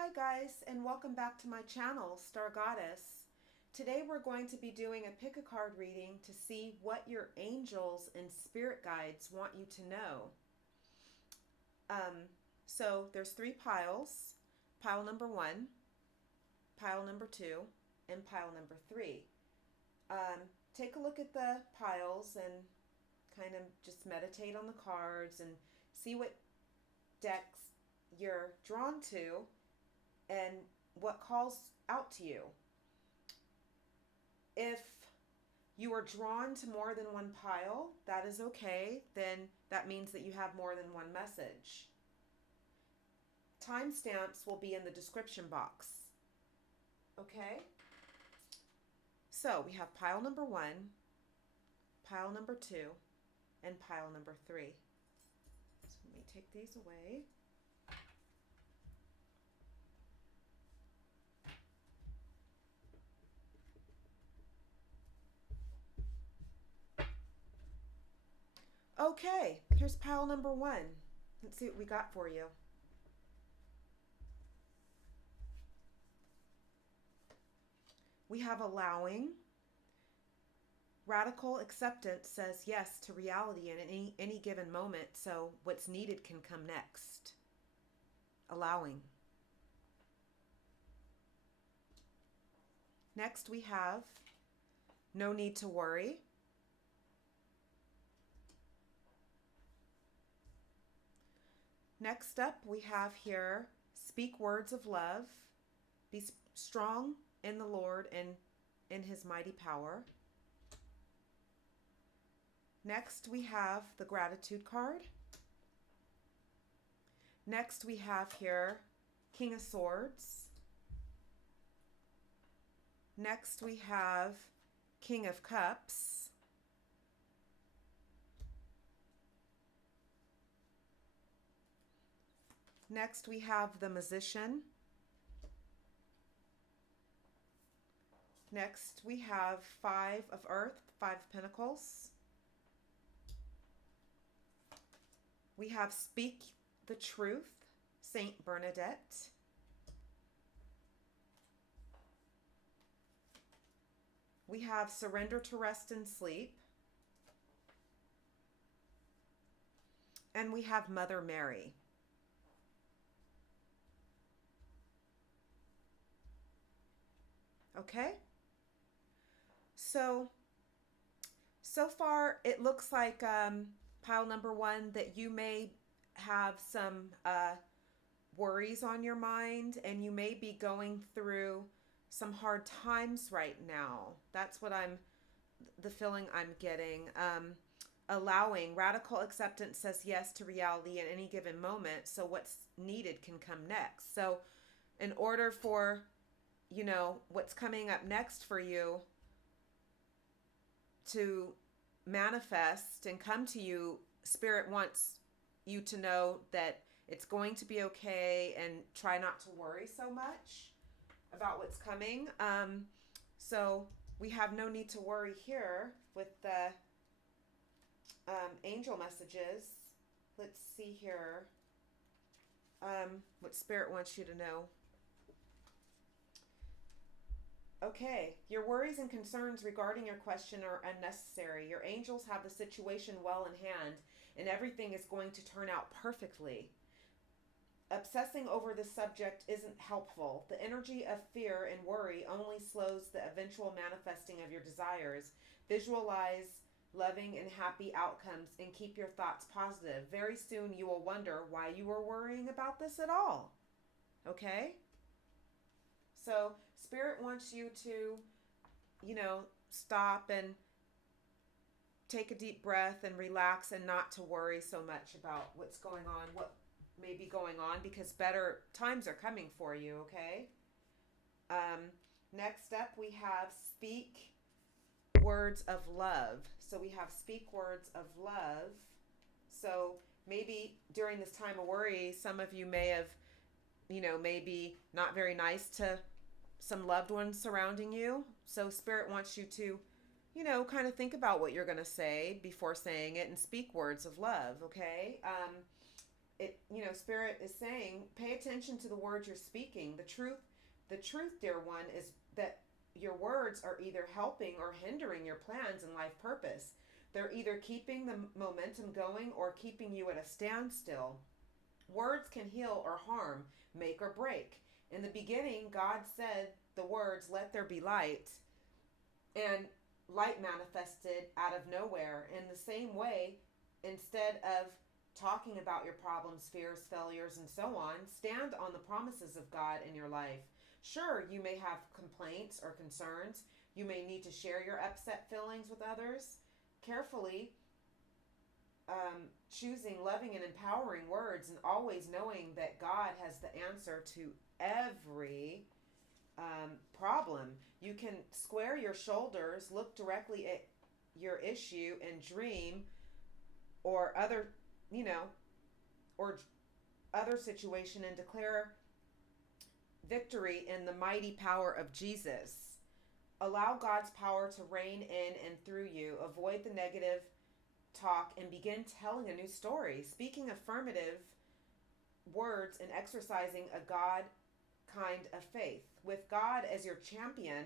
Hi guys, and welcome back to my channel, Star Goddess. Today we're going to be doing a pick a card reading to see what your angels and spirit guides want you to know. So there's three piles. Pile number 1, pile number 2, and pile number 3. Take a look at the piles and kind of just meditate on the cards and see what decks you're drawn to and what calls out to you. If you are drawn to more than one pile, that is okay. Then that means that you have more than one message. Timestamps will be in the description box. Okay? So we have pile number 1, pile number 2, and pile number 3. So let me take these away. Okay, here's pile number 1. Let's see what we got for you. We have allowing. Radical acceptance says yes to reality in any given moment, so what's needed can come next. Allowing. Next we have no need to worry. Next up, we have here, speak words of love. Be strong in the Lord and in his mighty power. Next, we have the gratitude card. Next, we have here, King of Swords. Next, we have King of Cups. Next, we have the Magician. Next, we have 5 of Earth, 5 of Pentacles. We have Speak the Truth, Saint Bernadette. We have Surrender to Rest and Sleep. And we have Mother Mary. Okay? So far it looks like pile number 1 that you may have some worries on your mind and you may be going through some hard times right now. That's the feeling I'm getting. Allowing. Radical acceptance says yes to reality at any given moment, so what's needed can come next. So in order for what's coming up next for you to manifest and come to you, Spirit wants you to know that it's going to be okay and try not to worry so much about what's coming. So we have no need to worry here with the angel messages. Let's see here what Spirit wants you to know. Okay, your worries and concerns regarding your question are unnecessary. Your angels have the situation well in hand, and everything is going to turn out perfectly. Obsessing over this subject isn't helpful. The energy of fear and worry only slows the eventual manifesting of your desires. Visualize loving and happy outcomes and keep your thoughts positive. Very soon you will wonder why you were worrying about this at all. Okay? So Spirit wants you to, stop and take a deep breath and relax and not to worry so much about what's going on, what may be going on, because better times are coming for you, okay? Next up, we have speak words of love. So we have speak words of love. So maybe during this time of worry, some of you may have maybe not very nice to some loved ones surrounding you. So Spirit wants you to, kind of think about what you're going to say before saying it and speak words of love, okay? Spirit is saying, pay attention to the words you're speaking. The truth, dear one, is that your words are either helping or hindering your plans and life purpose. They're either keeping the momentum going or keeping you at a standstill. Words can heal or harm, make or break. In the beginning, God said the words, let there be light, and light manifested out of nowhere. In the same way, instead of talking about your problems, fears, failures, and so on, stand on the promises of God in your life. Sure, you may have complaints or concerns. You may need to share your upset feelings with others. Carefully choosing loving and empowering words, and always knowing that God has the answer to every problem. You can square your shoulders, look directly at your issue, and dream or other, or other situation, and declare victory in the mighty power of Jesus. Allow God's power to reign in and through you. Avoid the negative talk and begin telling a new story, speaking affirmative words and exercising a God kind of faith. With God as your champion,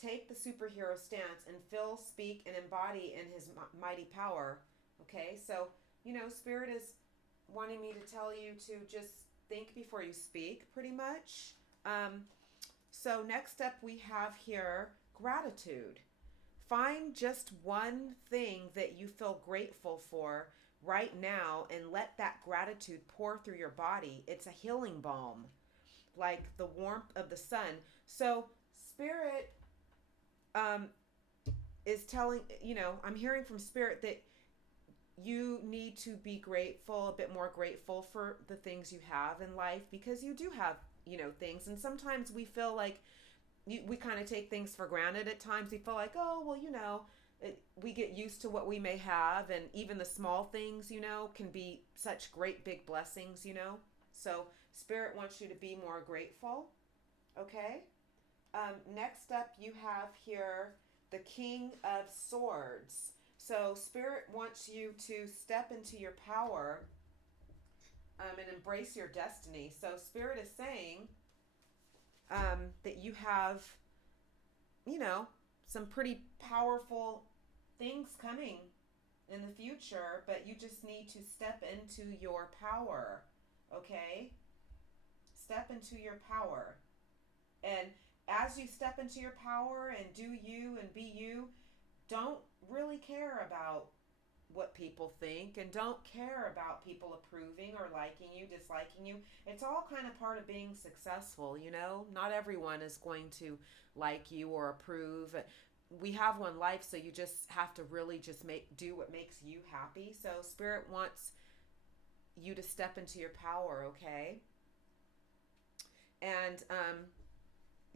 take the superhero stance and feel, speak, and embody in his mighty power. Okay, so, Spirit is wanting me to tell you to just think before you speak, pretty much. So next up we have here gratitude. Find just one thing that you feel grateful for right now and let that gratitude pour through your body. It's a healing balm, like the warmth of the sun. So Spirit is telling, I'm hearing from Spirit that you need to be grateful, a bit more grateful for the things you have in life, because you do have, things. And sometimes we feel like we kind of take things for granted at times. We feel like, oh, well, we get used to what we may have. And even the small things, can be such great big blessings, So Spirit wants you to be more grateful. Okay. Next up, you have here the King of Swords. So Spirit wants you to step into your power and embrace your destiny. So Spirit is saying that you have, some pretty powerful things coming in the future, but you just need to step into your power, okay? Step into your power. And as you step into your power and do you and be you, don't really care about what people think, and don't care about people approving or liking you, disliking you. It's all kind of part of being successful, Not everyone is going to like you or approve. We have one life, so you just have to really just do what makes you happy. So Spirit wants you to step into your power, okay? And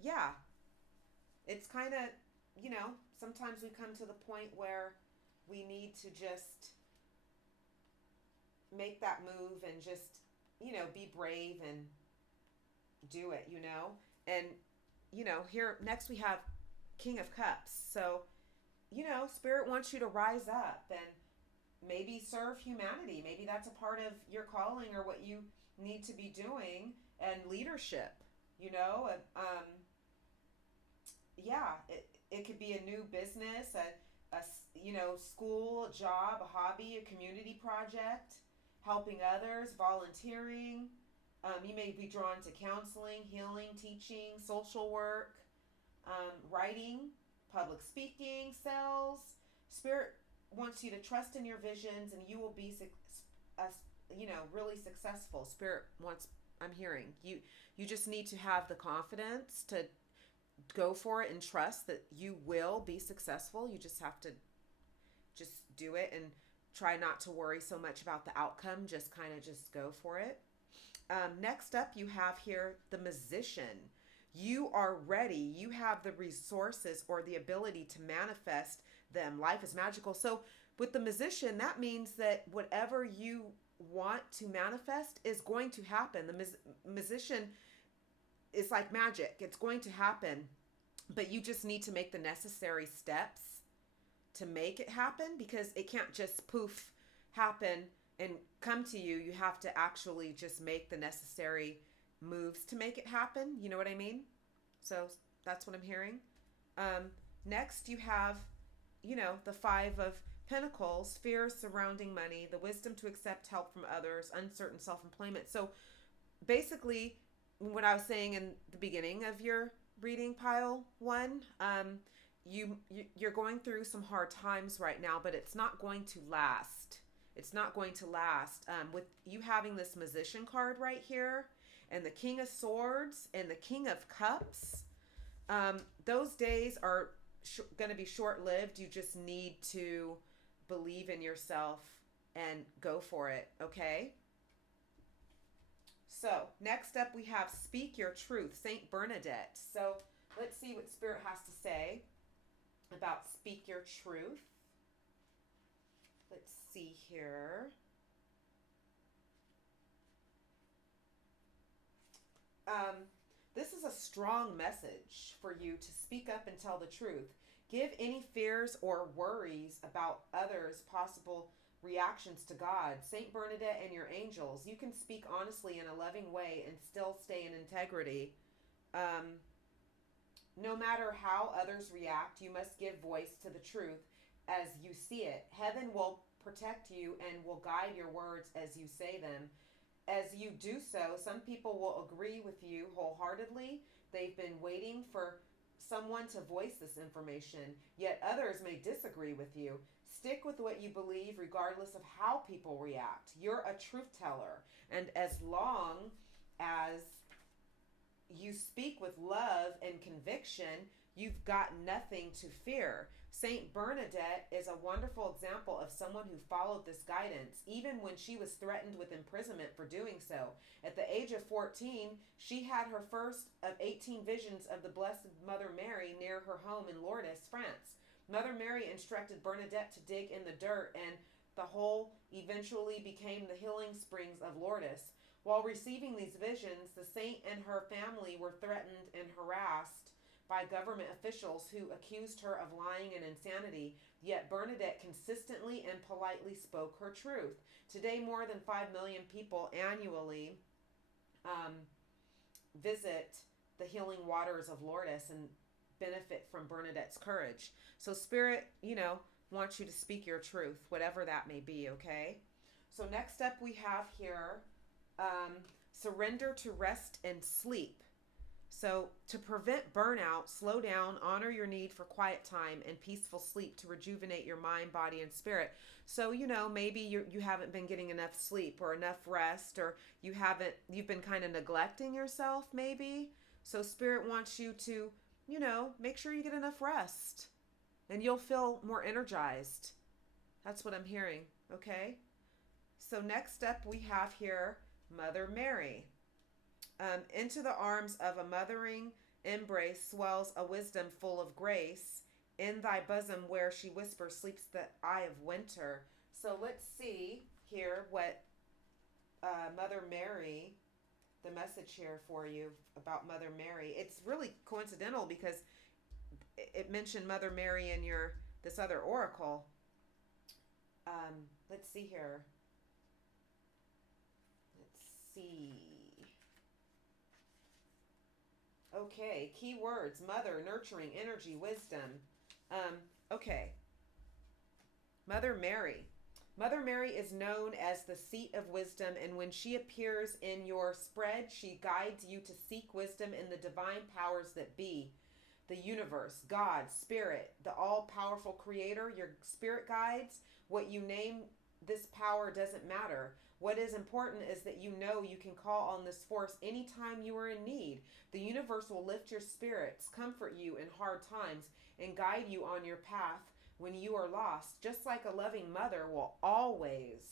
yeah, it's kind of, sometimes we come to the point where we need to just make that move and just, be brave and do it, And, here next we have King of Cups. So, Spirit wants you to rise up and maybe serve humanity. Maybe that's a part of your calling or what you need to be doing, and leadership, it could be a new business, a school, a job, a hobby, a community project, helping others, volunteering. You may be drawn to counseling, healing, teaching, social work, writing, public speaking, sales. Spirit wants you to trust in your visions, and you will be, really successful. Spirit wants, I'm hearing, you just need to have the confidence to go for it and trust that you will be successful. You just have to just do it and try not to worry so much about the outcome. Just kind of just go for it. Next up, you have here the Magician. You are ready. You have the resources or the ability to manifest them. Life is magical. So with the Magician, that means that whatever you want to manifest is going to happen. The Magician is like magic. It's going to happen, but you just need to make the necessary steps to make it happen, because it can't just poof happen and come to you, you have to actually just make the necessary moves to make it happen. You know what I mean? So that's what I'm hearing. Um, Next, you have, the Five of Pentacles, fears surrounding money, the wisdom to accept help from others, uncertain self employment. So basically, what I was saying in the beginning of your reading, pile one, you're going through some hard times right now, but it's not going to last. It's not going to last. With you having this Magician card right here, and the King of Swords and the King of Cups, those days are going to be short lived. You just need to believe in yourself and go for it, okay? So, next up we have Speak Your Truth, Saint Bernadette. So, let's see what Spirit has to say about Speak Your Truth. Let's see here. This is a strong message for you to speak up and tell the truth. Give any fears or worries about others' possible reactions to God. Saint Bernadette and your angels, you can speak honestly in a loving way and still stay in integrity. No matter how others react, you must give voice to the truth as you see it. Heaven will protect you and will guide your words as you say them. As you do so, some people will agree with you wholeheartedly. They've been waiting for someone to voice this information, yet others may disagree with you. Stick with what you believe regardless of how people react. You're a truth teller, and as long as you speak with love and conviction, you've got nothing to fear. Saint Bernadette is a wonderful example of someone who followed this guidance, even when she was threatened with imprisonment for doing so. At the age of 14, she had her first of 18 visions of the Blessed Mother Mary near her home in Lourdes, France. Mother Mary instructed Bernadette to dig in the dirt, and the hole eventually became the healing springs of Lourdes. While receiving these visions, the saint and her family were threatened and harassed by government officials who accused her of lying and insanity, yet Bernadette consistently and politely spoke her truth. Today, more than 5 million people annually visit the healing waters of Lourdes and benefit from Bernadette's courage. So Spirit, wants you to speak your truth, whatever that may be, okay? So next up we have here, surrender to rest and sleep. So to prevent burnout, slow down, honor your need for quiet time and peaceful sleep to rejuvenate your mind, body, and spirit. So, maybe you haven't been getting enough sleep or enough rest, or you've been kind of neglecting yourself maybe. So Spirit wants you to, make sure you get enough rest and you'll feel more energized. That's what I'm hearing, okay? So next up we have here Mother Mary. Into the arms of a mothering embrace swells a wisdom full of grace. In thy bosom where she whispers sleeps the eye of winter. So let's see here what Mother Mary, the message here for you about Mother Mary. It's really coincidental because it mentioned Mother Mary in this other oracle. Let's see here. Let's see. Okay, key words: mother, nurturing, energy, wisdom. Okay. Mother Mary. Mother Mary is known as the seat of wisdom, and when she appears in your spread, she guides you to seek wisdom in the divine powers that be. The universe, God, Spirit, the all-powerful creator, your spirit guides. What you name this power doesn't matter. What is important is that you can call on this force anytime you are in need. The universe will lift your spirits, comfort you in hard times, and guide you on your path when you are lost, just like a loving mother will always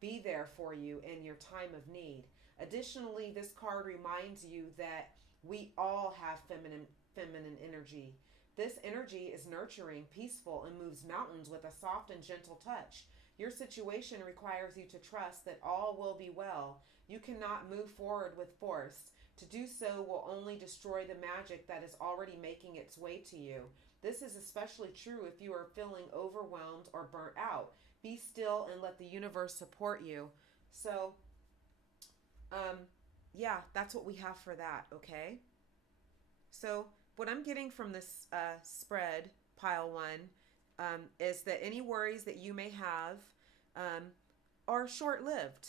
be there for you in your time of need. Additionally, this card reminds you that we all have feminine energy. This energy is nurturing, peaceful, and moves mountains with a soft and gentle touch. Your situation requires you to trust that all will be well. You cannot move forward with force. To do so will only destroy the magic that is already making its way to you. This is especially true if you are feeling overwhelmed or burnt out. Be still and let the universe support you. So, um, yeah, that's what we have for that, okay? So, what I'm getting from this spread, pile one, is that any worries that you may have um, are short lived.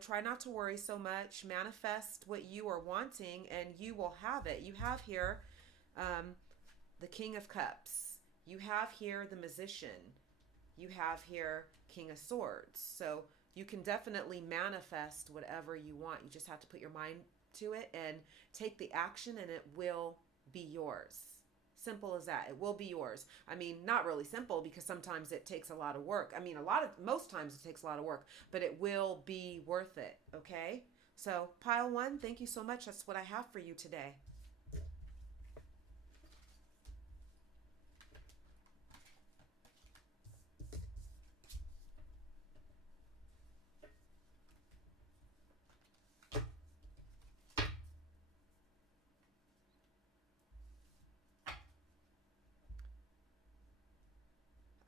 Try not to worry so much. Manifest what you are wanting, and you will have it. You have here um, the King of Cups. You have here the Magician. You have here King of Swords. So you can definitely manifest whatever you want. You just have to put your mind to it and take the action, and it will be yours. Simple as that. It will be yours. I mean, not really simple, because sometimes it takes a lot of work. I mean, most times it takes a lot of work, but it will be worth it. Okay? So, pile one, thank you so much. That's what I have for you today.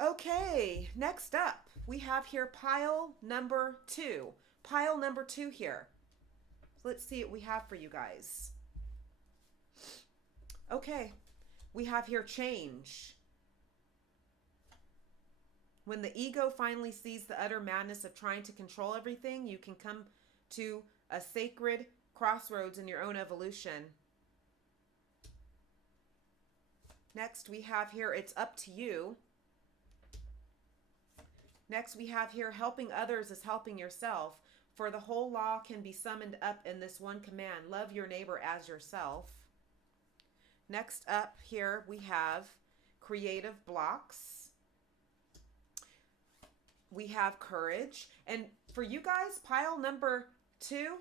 Okay, next up, we have here pile number two. Pile number two here. So let's see what we have for you guys. Okay, we have here change. When the ego finally sees the utter madness of trying to control everything, you can come to a sacred crossroads in your own evolution. Next, we have here, it's up to you. Next, we have here, helping others is helping yourself. For the whole law can be summoned up in this one command: love your neighbor as yourself. Next up here, we have creative blocks. We have courage. And for you guys, pile number two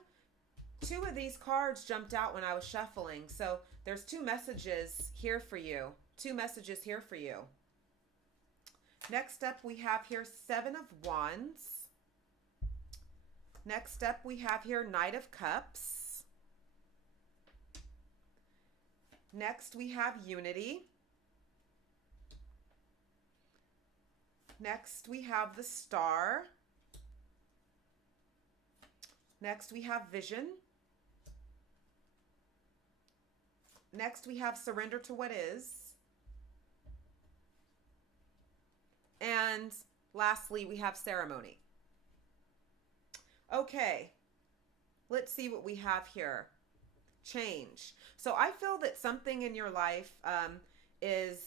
of these cards jumped out when I was shuffling. So there's two messages here for you. Two messages here for you. Next up, we have here Seven of Wands. Next up, we have here Knight of Cups. Next, we have Unity. Next, we have the Star. Next, we have Vision. Next, we have Surrender to What Is. And lastly, we have Ceremony. Okay, let's see what we have here. Change. So I feel that something in your life is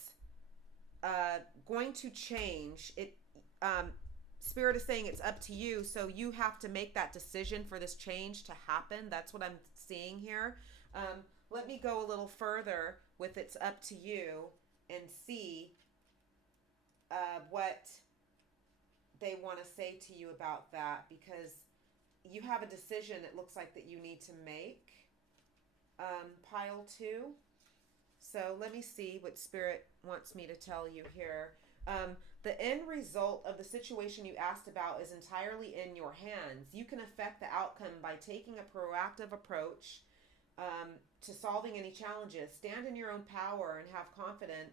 going to change. Spirit is saying it's up to you, so you have to make that decision for this change to happen. That's what I'm seeing here. Let me go a little further with it's up to you and see what they want to say to you about that, because you have a decision, it looks like, that you need to make. Pile two. So let me see what Spirit wants me to tell you here. The end result of the situation you asked about is entirely in your hands. You can affect the outcome by taking a proactive approach to solving any challenges. Stand in your own power and have confidence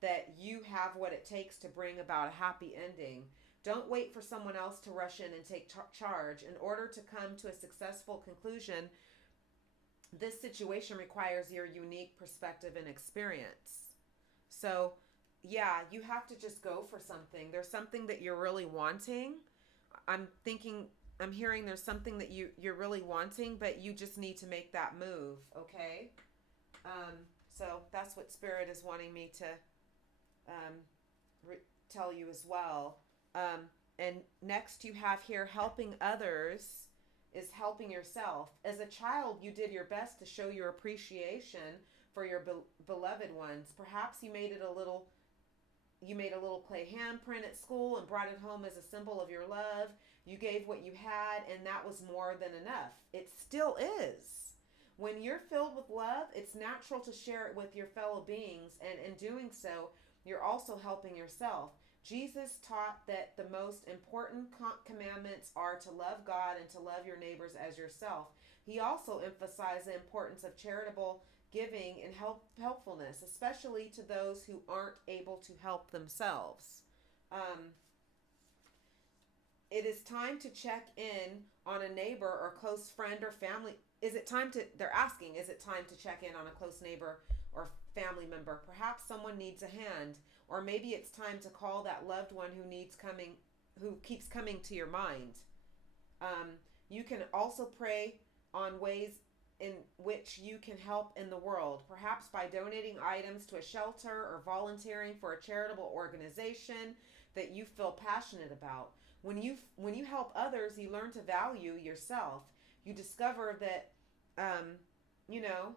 that you have what it takes to bring about a happy ending. Don't wait for someone else to rush in and take charge. In order to come to a successful conclusion, this situation requires your unique perspective and experience. So, yeah, you have to just go for something. There's something that you're really wanting. I'm hearing there's something that you're really wanting, but you just need to make that move, okay? So that's what Spirit is wanting me to tell you as well. And next you have here, helping others is helping yourself. As a child, you did your best to show your appreciation for your beloved ones. Perhaps you made a little clay handprint at school and brought it home as a symbol of your love. You gave what you had, and that was more than enough. It still is. When you're filled with love, it's natural to share it with your fellow beings, and in doing so, you're also helping yourself. Jesus taught that the most important commandments are to love God and to love your neighbors as yourself. He also emphasized the importance of charitable giving and helpfulness, especially to those who aren't able to help themselves. Um, it is time to check in on a neighbor or close friend or family. They're asking, is it time to check in on a close neighbor or family member? Perhaps someone needs a hand, or maybe it's time to call that loved one who keeps coming to your mind. Um, you can also pray on ways in which you can help in the world, perhaps by donating items to a shelter or volunteering for a charitable organization that you feel passionate about. When you help others, you learn to value yourself. You discover that, um, you know,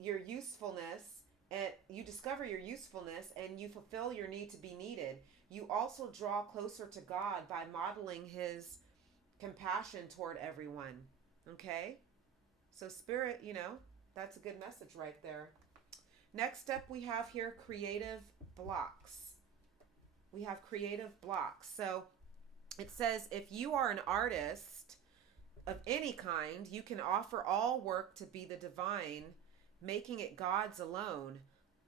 your usefulness, and you discover your usefulness, and you fulfill your need to be needed. You also draw closer to God by modeling His compassion toward everyone. Okay? So, Spirit, that's a good message right there. Next step we have here, creative blocks. We have creative blocks. So, it says if you are an artist of any kind, you can offer all work to be the divine, making it God's alone.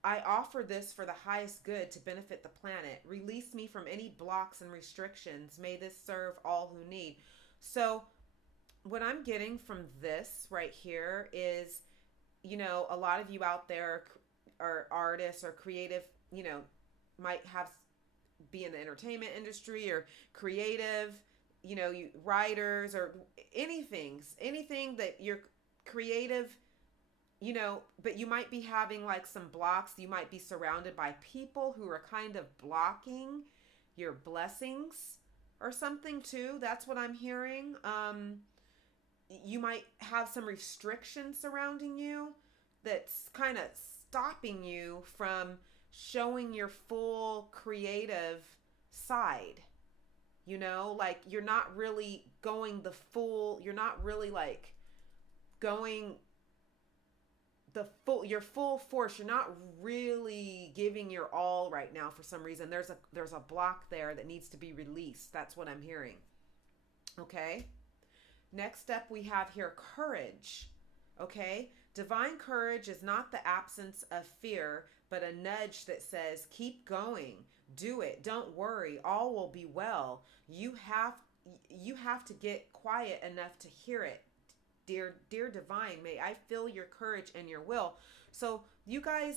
I offer this for the highest good to benefit the planet. Release me from any blocks and restrictions. May this serve all who need. So, what I'm getting from this right here is, a lot of you out there are artists or creative, might be in the entertainment industry or creative, you writers or anything that you're creative, but you might be having like some blocks. You might be surrounded by people who are kind of blocking your blessings or something too. That's what I'm hearing. You might have some restrictions surrounding you that's kind of stopping you from showing your full creative side. Like you're not really going you're not really like going your full force. You're not really giving your all right now for some reason. There's a block there that needs to be released. That's what I'm hearing. Okay? Next up we have here courage. Okay? Divine courage is not the absence of fear, but a nudge that says, keep going, do it, don't worry, all will be well. You have to get quiet enough to hear it. Dear divine, may I feel your courage and your will. So you guys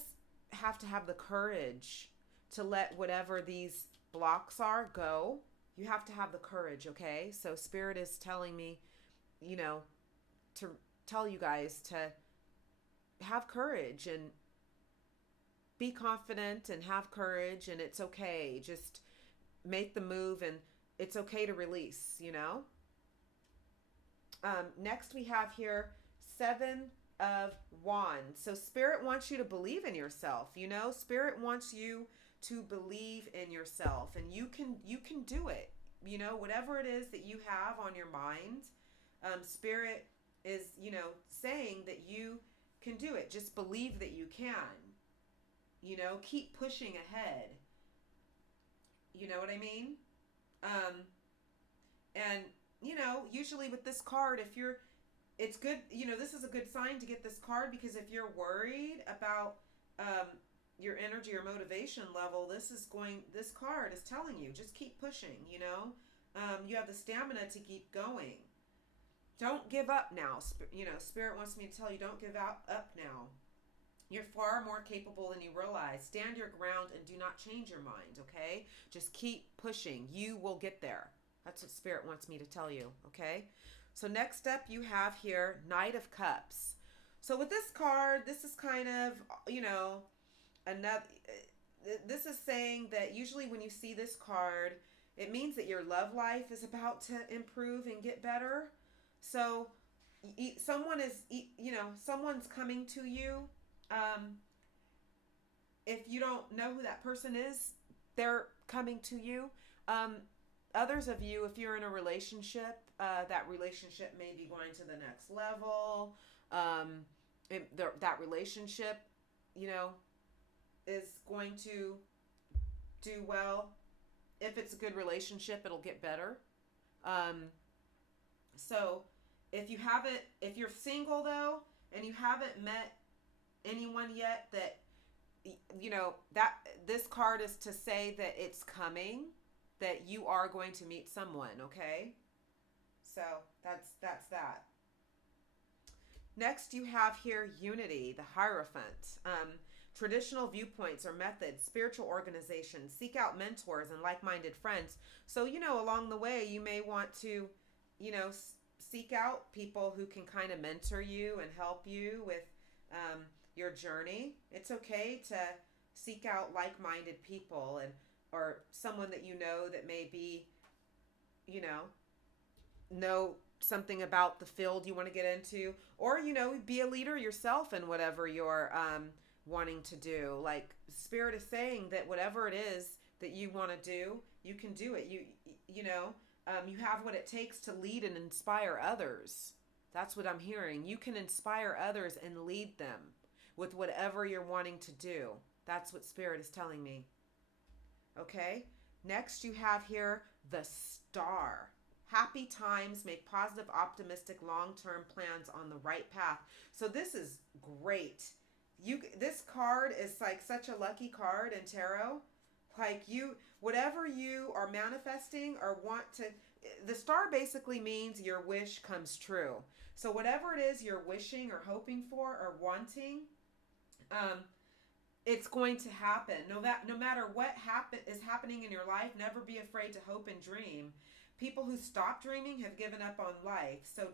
have to have the courage to let whatever these blocks are go. You have to have the courage, okay? So Spirit is telling me, to tell you guys to have courage and be confident and have courage, and it's okay. Just make the move, and it's okay to release, Next we have here 7 of Wands. So Spirit wants you to believe in yourself, Spirit wants you to believe in yourself, and you can do it. Whatever it is that you have on your mind, Spirit is, saying that you can do it. Just believe that you can. Keep pushing ahead. You know what I mean? And, usually with this card, it's good, this is a good sign to get this card, because if you're worried about your energy or motivation level, this card is telling you, just keep pushing, you have the stamina to keep going. Don't give up now. Spirit wants me to tell you, don't give up now. You're far more capable than you realize. Stand your ground and do not change your mind, okay? Just keep pushing. You will get there. That's what Spirit wants me to tell you, okay? So next up you have here, Knight of Cups. So with this card, this is kind of, another, this is saying that usually when you see this card, it means that your love life is about to improve and get better. So someone's coming to you. If you don't know who that person is, they're coming to you. Others of you, if you're in a relationship, that relationship may be going to the next level. That relationship, is going to do well. If it's a good relationship, it'll get better. So if you're single though, and you haven't met anyone yet, that that this card is to say that it's coming. that you are going to meet someone, okay? So that's that. Next, you have here unity, the Hierophant. Traditional viewpoints or methods, spiritual organizations. Seek out mentors and like minded friends. So, along the way, you may want to, seek out people who can kind of mentor you and help you with your journey. It's okay to seek out like minded people and or someone that that may be, you know something about the field you want to get into, or be a leader yourself in whatever you're wanting to do. Like Spirit is saying that whatever it is that you want to do, you can do it. You have what it takes to lead and inspire others. That's what I'm hearing. You can inspire others and lead them with whatever you're wanting to do. That's what Spirit is telling me. Okay? Next, you have here the Star. Happy times, make positive, optimistic, long-term plans on the right path. So this is great. This card is like such a lucky card in tarot. Like whatever you are manifesting or want to, the star basically means your wish comes true. So whatever it is you're wishing or hoping for or wanting, it's going to happen. No matter what is happening in your life, never be afraid to hope and dream. People who stop dreaming have given up on life. So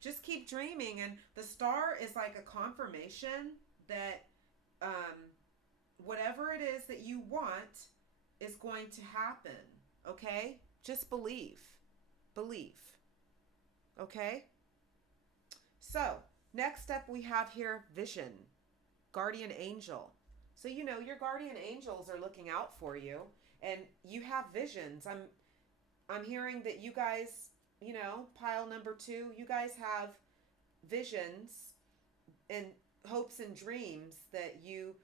just keep dreaming. And the star is like a confirmation that whatever it is that you want is going to happen. Okay? Just believe. Believe. Okay? So, next up we have here vision. Guardian angel. So your guardian angels are looking out for you and you have visions. I'm hearing that you guys, pile number 2, you guys have visions and hopes and dreams that you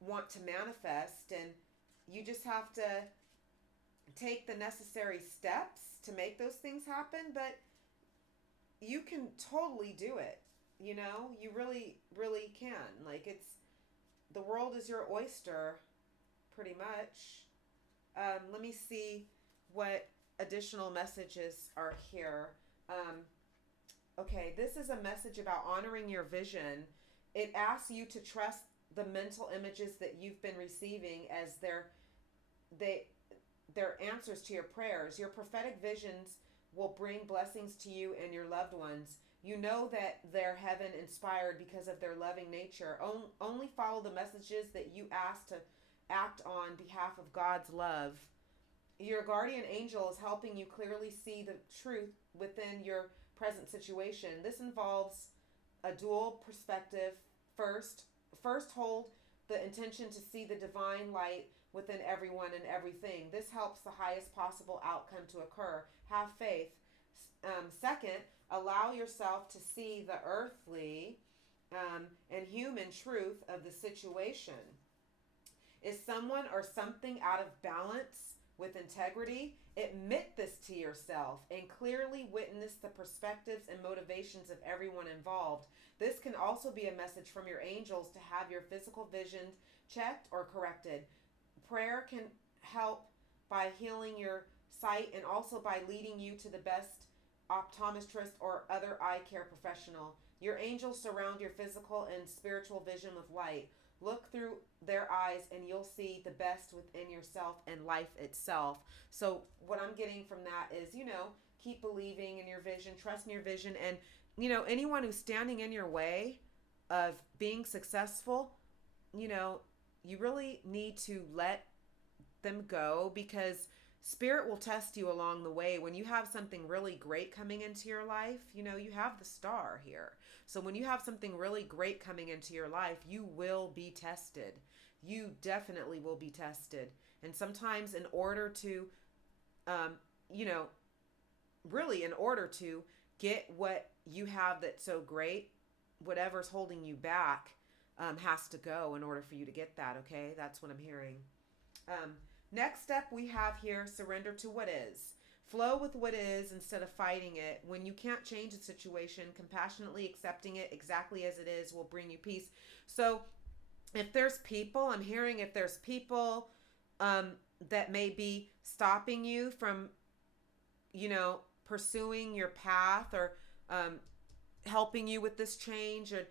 want to manifest, and you just have to take the necessary steps to make those things happen, but you can totally do it. You really, really can. Like the world is your oyster, pretty much. Let me see what additional messages are here. Okay, this is a message about honoring your vision. It asks you to trust the mental images that you've been receiving as their answers to your prayers. Your prophetic visions will bring blessings to you and your loved ones. You know that they're heaven inspired because of their loving nature. Only follow the messages that you ask to act on behalf of God's love. Your guardian angel is helping you clearly see the truth within your present situation. This involves a dual perspective. First hold the intention to see the divine light within everyone and everything. This helps the highest possible outcome to occur. Have faith. Second, allow yourself to see the earthly and human truth of the situation. Is someone or something out of balance with integrity? Admit this to yourself and clearly witness the perspectives and motivations of everyone involved. This can also be a message from your angels to have your physical vision checked or corrected. Prayer can help by healing your sight and also by leading you to the best optometrist or other eye care professional. Your angels surround your physical and spiritual vision with light. Look through their eyes and you'll see the best within yourself and life itself. So what I'm getting from that is, keep believing in your vision, trust in your vision, and, anyone who's standing in your way of being successful, you really need to let them go, because Spirit will test you along the way. When you have something really great coming into your life, you have the star here. So when you have something really great coming into your life, you will be tested. You definitely will be tested. And sometimes in order to, really in order to get what you have that's so great, whatever's holding you back has to go in order for you to get that, okay? That's what I'm hearing. Next up, we have here, surrender to what is. Flow with what is instead of fighting it. When you can't change the situation, compassionately accepting it exactly as it is will bring you peace. So if there's people, I'm hearing if there's people that may be stopping you from, pursuing your path, or um, helping you with this change. And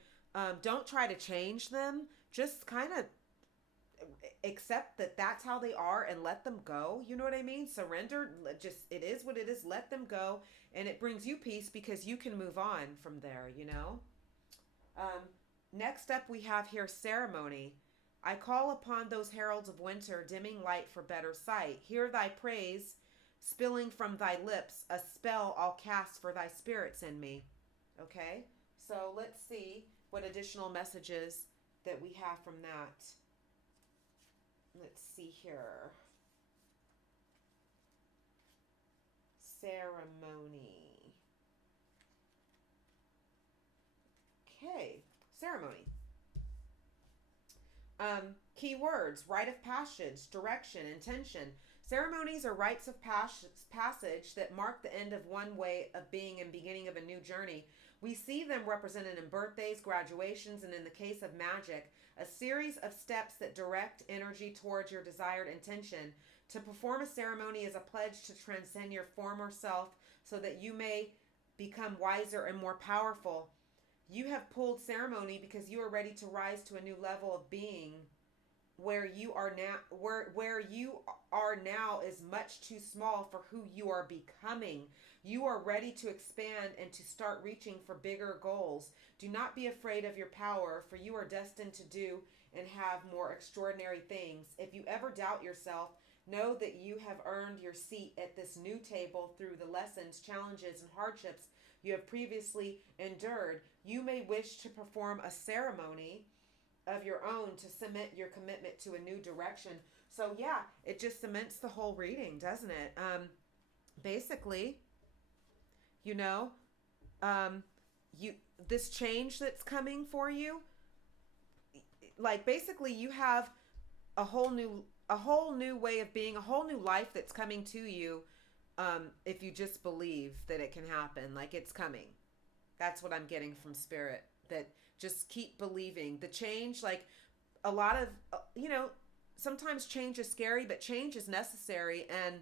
don't try to change them. Just kind of accept that that's how they are and let them go. You know what I mean? Surrender. Just, it is what it is. Let them go. And it brings you peace because you can move on from there. Um, Next up, we have here ceremony. I call upon those heralds of winter, dimming light for better sight. Hear thy praise spilling from thy lips, a spell I'll cast for thy spirits in me. Okay? So let's see what additional messages that we have from that. Let's see here. Ceremony. Okay, ceremony. Key words: rite of passage, direction, intention. Ceremonies are rites of passage that mark the end of one way of being and beginning of a new journey. We see them represented in birthdays, graduations, and in the case of magic, a series of steps that direct energy towards your desired intention. To perform a ceremony is a pledge to transcend your former self so that you may become wiser and more powerful. You have pulled ceremony because you are ready to rise to a new level of being. Where you are now is much too small for who you are becoming. You are ready to expand and to start reaching for bigger goals. Do not be afraid of your power, for you are destined to do and have more extraordinary things. If you ever doubt yourself, know that you have earned your seat at this new table through the lessons, challenges, and hardships you have previously endured. You may wish to perform a ceremony of your own to cement your commitment to a new direction. So yeah, it just cements the whole reading, doesn't it? Basically, you know, you this change that's coming for you, like basically you have a whole new way of being, a whole new life that's coming to you. If you just believe that it can happen, like it's coming. That's what I'm getting from spirit. That just keep believing. The change, like a lot of, sometimes change is scary, but change is necessary. And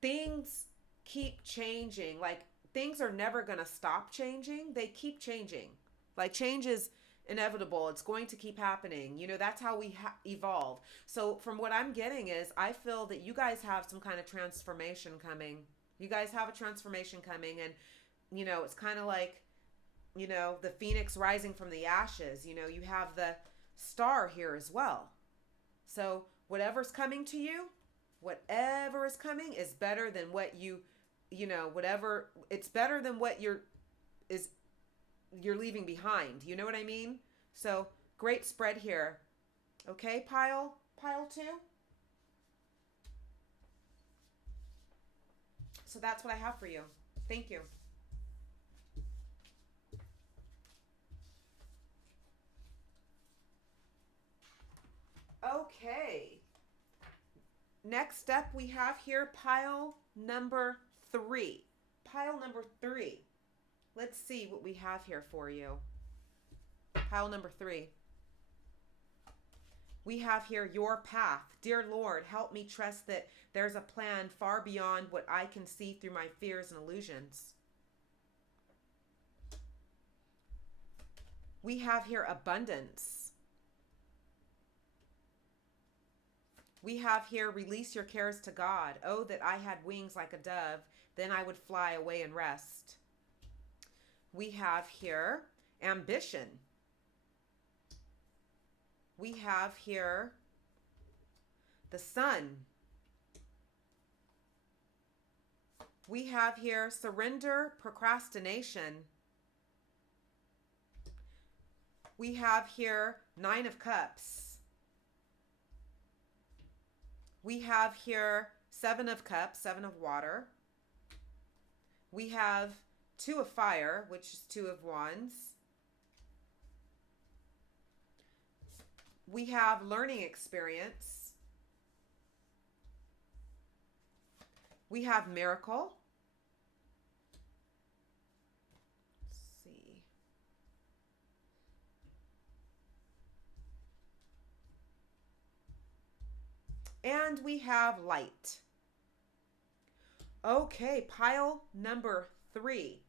things keep changing. Like things are never going to stop changing. They keep changing. Like change is inevitable. It's going to keep happening. That's how we evolve. So from what I'm getting is I feel that you guys have some kind of transformation coming. You guys have a transformation coming. And, it's kind of like, the phoenix rising from the ashes. You have the star here as well. So whatever's coming to you, whatever is coming is better than what whatever, it's better than what you're leaving behind. You know what I mean? So great spread here. Okay, pile 2. So that's what I have for you. Thank you. Okay. Next up, we have here pile number 3. Pile number 3. Let's see what we have here for you. Pile number 3. We have here your path. Dear Lord, help me trust that there's a plan far beyond what I can see through my fears and illusions. We have here abundance. We have here, release your cares to God. Oh, that I had wings like a dove, then I would fly away and rest. We have here, ambition. We have here, the sun. We have here, surrender, procrastination. We have here, 9 of Cups. We have here 7 of Cups, 7 of water. We have 2 of fire, which is 2 of wands. We have learning experience. We have miracle. Let's see. And we have light. Okay, pile number 3.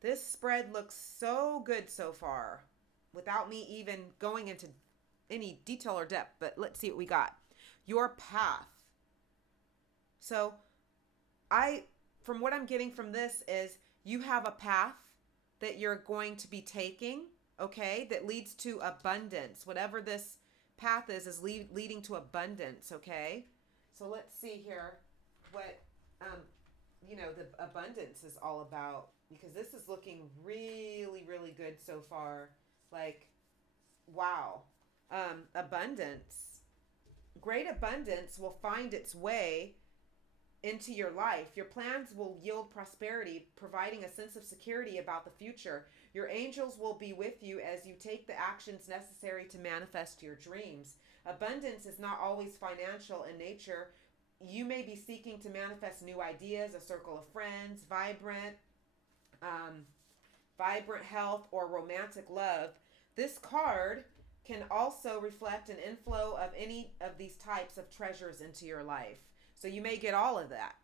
This spread looks so good so far without me even going into any detail or depth, but let's see what we got. Your path. So from what I'm getting from this is you have a path that you're going to be taking, okay, that leads to abundance. Whatever this path is leading to abundance, okay? So let's see here what, the abundance is all about, because this is looking really, really good so far. Like, wow. Abundance. Great abundance will find its way into your life. Your plans will yield prosperity, providing a sense of security about the future. Your angels will be with you as you take the actions necessary to manifest your dreams. Abundance is not always financial in nature. You may be seeking to manifest new ideas, a circle of friends, vibrant health, or romantic love. This card can also reflect an inflow of any of these types of treasures into your life. So you may get all of that,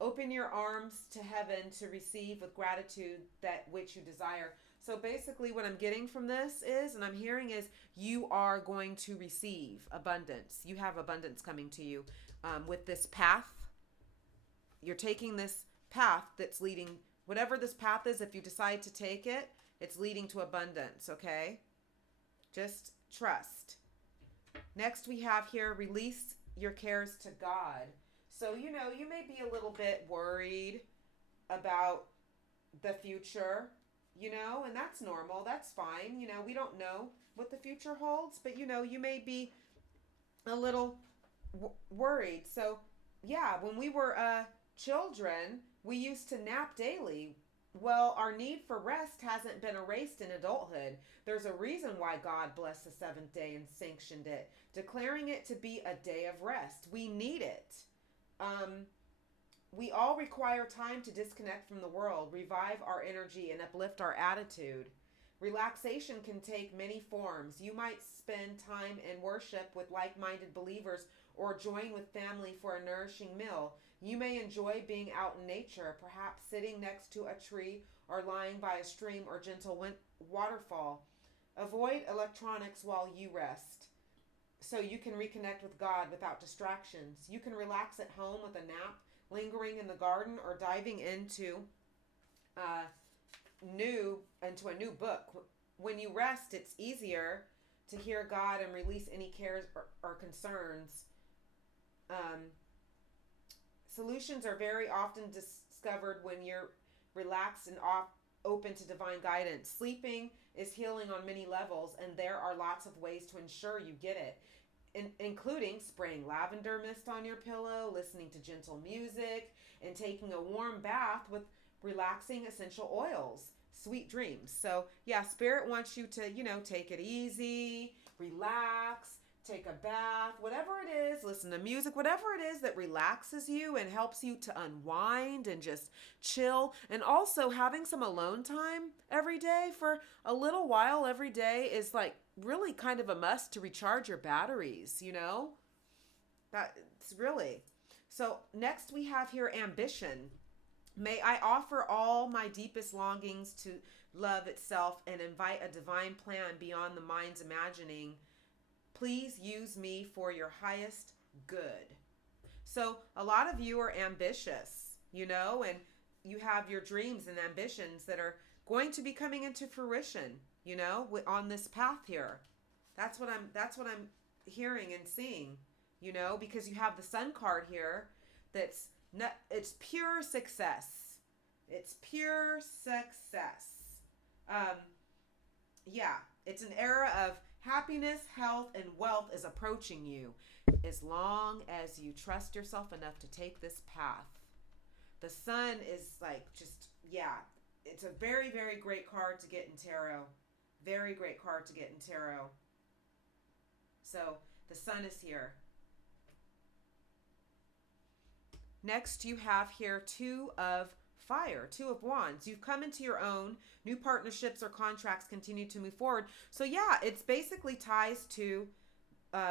Open your arms to heaven to receive with gratitude that which you desire. So basically what I'm getting from this is, and I'm hearing is, you are going to receive abundance. You have abundance coming to you with this path. You're taking this path that's leading, whatever this path is, if you decide to take it, it's leading to abundance, okay? Just trust. Next we have here, release your cares to God. So, you may be a little bit worried about the future, and that's normal. That's fine. We don't know what the future holds, but, you may be a little worried. So, yeah, when we were children, we used to nap daily. Well, our need for rest hasn't been erased in adulthood. There's a reason why God blessed the 7th day and sanctioned it, declaring it to be a day of rest. We need it. We all require time to disconnect from the world, revive our energy, and uplift our attitude. Relaxation can take many forms. You might spend time in worship with like-minded believers or join with family for a nourishing meal. You may enjoy being out in nature, perhaps sitting next to a tree or lying by a stream or gentle waterfall. Avoid electronics while you rest, so you can reconnect with God without distractions. You can relax at home with a nap, lingering in the garden, or diving into a new book. When you rest, it's easier to hear God and release any cares or concerns. Solutions are very often discovered when you're relaxed and open to divine guidance. Sleeping is healing on many levels, and there are lots of ways to ensure you get it, including spraying lavender mist on your pillow, listening to gentle music, and taking a warm bath with relaxing essential oils. Sweet dreams. So, yeah, Spirit wants you to, take it easy, relax, take a bath, whatever it is, listen to music, whatever it is that relaxes you and helps you to unwind and just chill. And also having some alone time every day for a little while every day is like really kind of a must to recharge your batteries, That's really. So next we have here ambition. May I offer all my deepest longings to love itself and invite a divine plan beyond the mind's imagining. Please use me for your highest good. So a lot of you are ambitious, and you have your dreams and ambitions that are going to be coming into fruition, on this path here. That's what I'm hearing and seeing, because you have the Sun card here. It's pure success. It's pure success. It's an era of happiness, health, and wealth is approaching you as long as you trust yourself enough to take this path. The Sun is it's a very, very great card to get in tarot. Very great card to get in tarot. So the Sun is here. Next, you have here 2 of Fire, 2 of Wands. You've come into your own. New partnerships or contracts continue to move forward. So yeah, it's basically ties to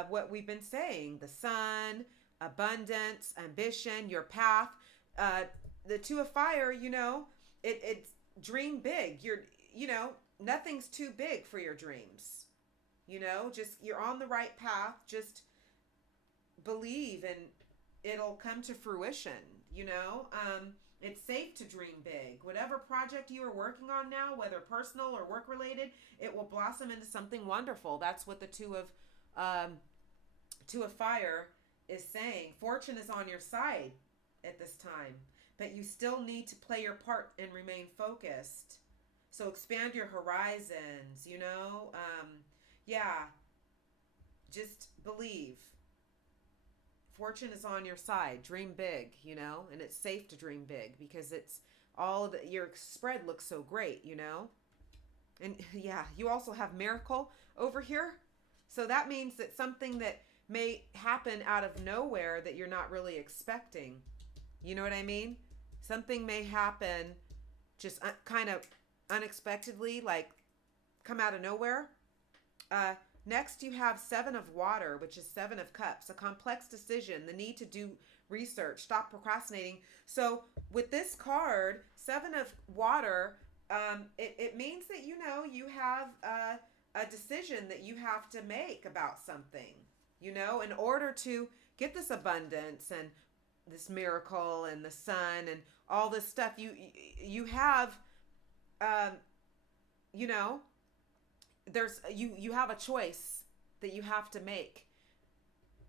what we've been saying, the sun, abundance, ambition, your path. Uh, the two of fire, it's dream big. Nothing's too big for your dreams. Just you're on the right path. Just believe and it'll come to fruition. It's safe to dream big. Whatever project you are working on now, whether personal or work related, it will blossom into something wonderful. That's what the two of fire is saying. Fortune is on your side at this time, but you still need to play your part and remain focused. So expand your horizons. Yeah, just believe. Fortune is on your side. Dream big, and it's safe to dream big because it's all of your spread looks so great, And yeah, you also have miracle over here. So that means that something that may happen out of nowhere that you're not really expecting. You know what I mean? Something may happen just kind of unexpectedly, like come out of nowhere. Next, you have Seven of Water, which is Seven of Cups, a complex decision, the need to do research, stop procrastinating. So with this card, Seven of Water, it means that, you have a decision that you have to make about something, in order to get this abundance and this miracle and the sun and all this stuff. You have, you have a choice that you have to make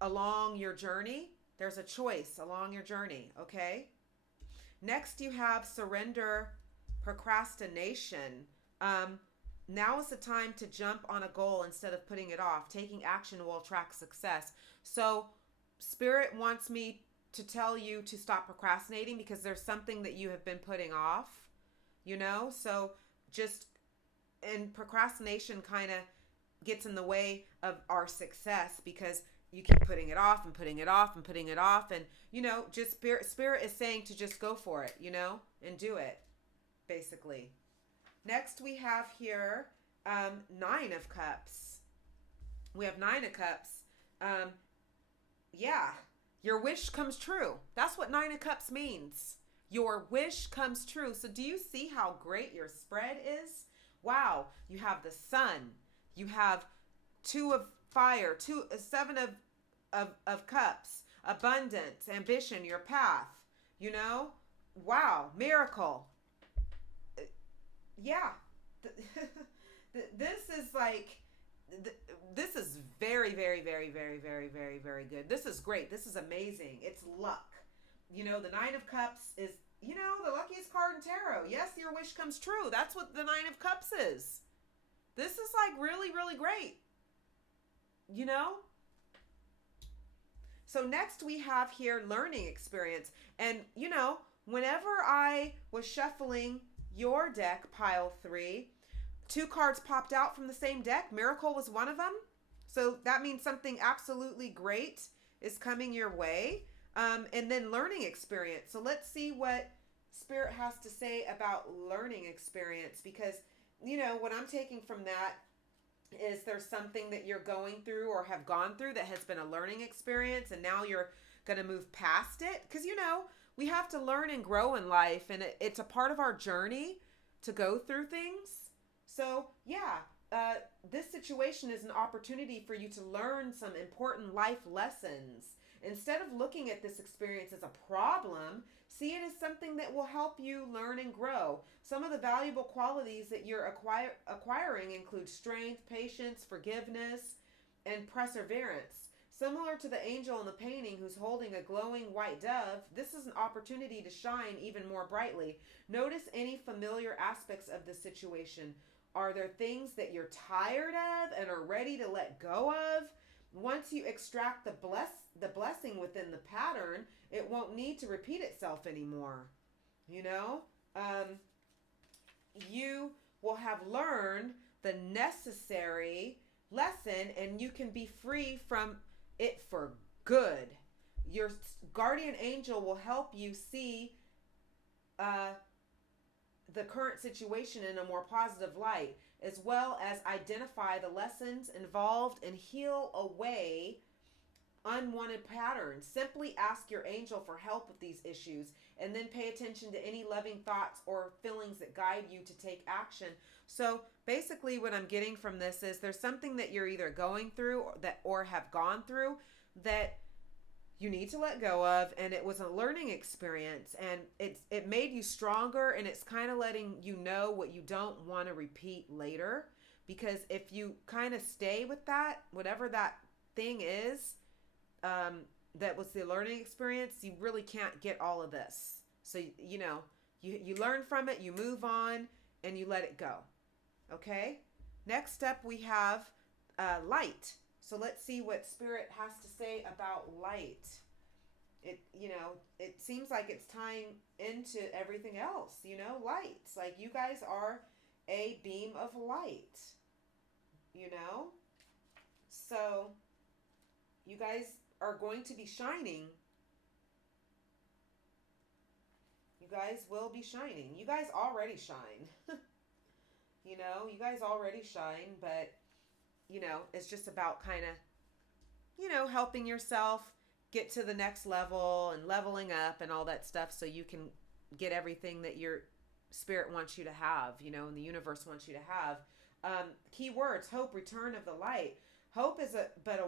along your journey. There's a choice along your journey, okay? Next, you have surrender, procrastination. Now is the time to jump on a goal instead of putting it off. Taking action will attract success. So Spirit wants me to tell you to stop procrastinating because there's something that you have been putting off, So just, and procrastination kind of gets in the way of our success because you keep putting it off and putting it off and putting it off. And, just spirit is saying to just go for it, and do it, basically. Next, we have here Nine of Cups. We have Nine of Cups. Yeah, your wish comes true. That's what Nine of Cups means. Your wish comes true. So do you see how great your spread is? Wow, you have the sun. You have Two of Fire, Seven of Cups, abundance, ambition, your path. Wow, miracle. Yeah, this is like, this is very, very, very, very, very, very, very good. This is great. This is amazing. It's luck. The Nine of Cups is, the luckiest card in tarot. Yes, your wish comes true. That's what the Nine of Cups is. This is like really, really great. So next we have here learning experience. And, whenever I was shuffling your deck, pile 3, 2 cards popped out from the same deck. Miracle was one of them. So that means something absolutely great is coming your way. And then learning experience. So let's see what Spirit has to say about learning experience, because, what I'm taking from that is there's something that you're going through or have gone through that has been a learning experience, and now you're going to move past it. Because, we have to learn and grow in life, and it's a part of our journey to go through things. So, yeah, this situation is an opportunity for you to learn some important life lessons. Instead of looking at this experience as a problem, see it as something that will help you learn and grow. Some of the valuable qualities that you're acquiring include strength, patience, forgiveness, and perseverance. Similar to the angel in the painting who's holding a glowing white dove, this is an opportunity to shine even more brightly. Notice any familiar aspects of the situation. Are there things that you're tired of and are ready to let go of? Once you extract the blessing within the pattern, it won't need to repeat itself anymore. You will have learned the necessary lesson, and you can be free from it for good. Your guardian angel will help you see the current situation in a more positive light. as well as identify the lessons involved and heal away unwanted patterns. Simply ask your angel for help with these issues and then pay attention to any loving thoughts or feelings that guide you to take action. So basically what I'm getting from this is there's something that you're either going through or have gone through that you need to let go of, and it was a learning experience, and it made you stronger, and it's kind of letting you know what you don't want to repeat later, because if you kind of stay with that, whatever that thing is, that was the learning experience, you really can't get all of this. So you learn from it, you move on, and you let it go. Okay, next up we have light. So let's see what Spirit has to say about light. It seems like it's tying into everything else, lights. Like you guys are a beam of light, So you guys are going to be shining. You guys will be shining. You guys already shine. You guys already shine, but it's just about kind of, helping yourself get to the next level and leveling up and all that stuff so you can get everything that your spirit wants you to have, and the universe wants you to have. Key words: hope, return of the light. Hope is but a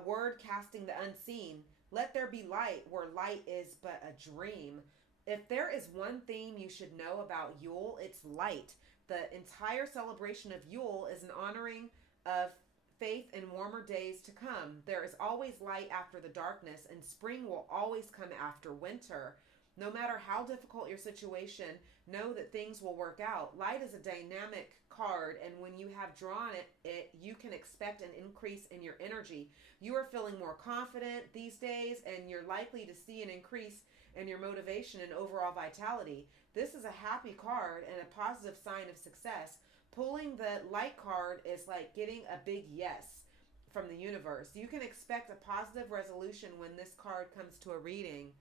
word casting the unseen. Let there be light where light is but a dream. If there is one theme you should know about Yule, it's light. The entire celebration of Yule is an honoring of faith in warmer days to come. There is always light after the darkness, and spring will always come after winter. No matter how difficult your situation, know that things will work out. Light is a dynamic card, and when you have drawn it, you can expect an increase in your energy. You are feeling more confident these days, and you're likely to see an increase in your motivation and overall vitality. This is a happy card and a positive sign of success. Pulling the light card is like getting a big yes from the universe. You can expect a positive resolution when this card comes to a reading.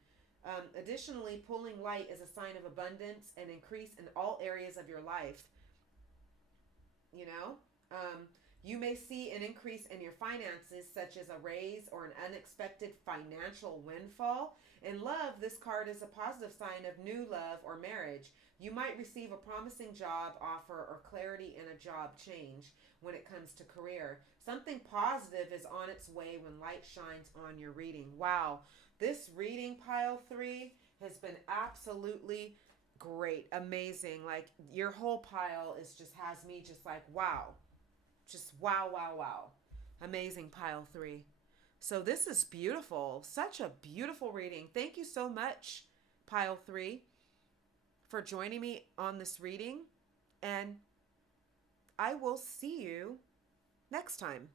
Additionally, pulling light is a sign of abundance and increase in all areas of your life. You may see an increase in your finances, such as a raise or an unexpected financial windfall. In love, this card is a positive sign of new love or marriage. You might receive a promising job offer or clarity in a job change when it comes to career. Something positive is on its way when light shines on your reading. Wow, this reading, pile 3, has been absolutely great, amazing. Like your whole pile has me just like wow. Just wow, wow, wow. Amazing, pile 3. So this is beautiful. Such a beautiful reading. Thank you so much, pile 3, for joining me on this reading. And I will see you next time.